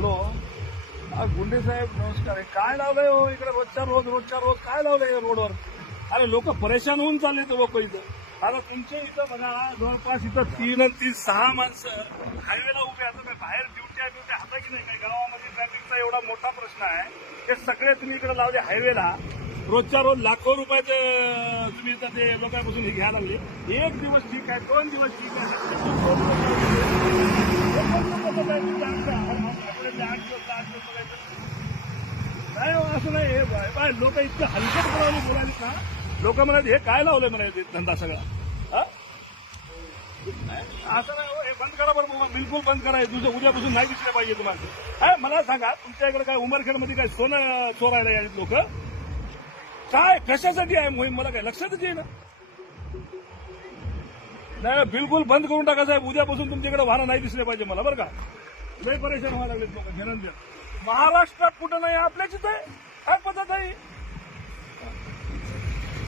Hello, हा गुंडे साहेब नमस्कार. हे काय लावलंय हो इकडे रोजच्या रोज काय लावलंय रोडवर? अरे लोक परेशान होऊन चालले ते लोक इथं. आता तुमच्या इथं बघा जवळपास इथं 3 आणि 3 6 माणसं हायवेला उभे. आता काय बाहेर ड्युट्या हाता की नाही? काय गावामध्ये ट्रॅफिकचा एवढा मोठा प्रश्न आहे. हे सगळे तुम्ही इकडे लावले हायवेला. रोजच्या रोज लाखो रुपयाचे तुम्ही इथं ते लोकांपासून हे घ्यायला लागले. एक दिवस ठीक आहे, 2 दिवस ठीक नाही हो, असं नाही. हे लोक इतकं हलकटपणाने बोलायला ना, लोक म्हणाले हे काय लावलंय म्हणाले धंदा सगळा. असं नाही हो, हे बंद करा बरं मोबाईल, बिलकुल बंद करा. उद्यापासून नाही दिसले पाहिजे तुम्हाला. मला सांगा, तुमच्या इकडे काय उमरखेडमध्ये काय सोनं चोरायला यायचे लोक? काय कशासाठी आहे मोहीम मला काय लक्षातच येईना. नाही बिलकुल बंद करून टाका साहेब. उद्यापासून तुमच्याकडे वाहनं नाही दिसले पाहिजे मला बरं का. लय परेशान व्हायला लागलेत लोक. महाराष्ट्रात कुठं नाही, आपल्याच इथं आहे. काय पद्धत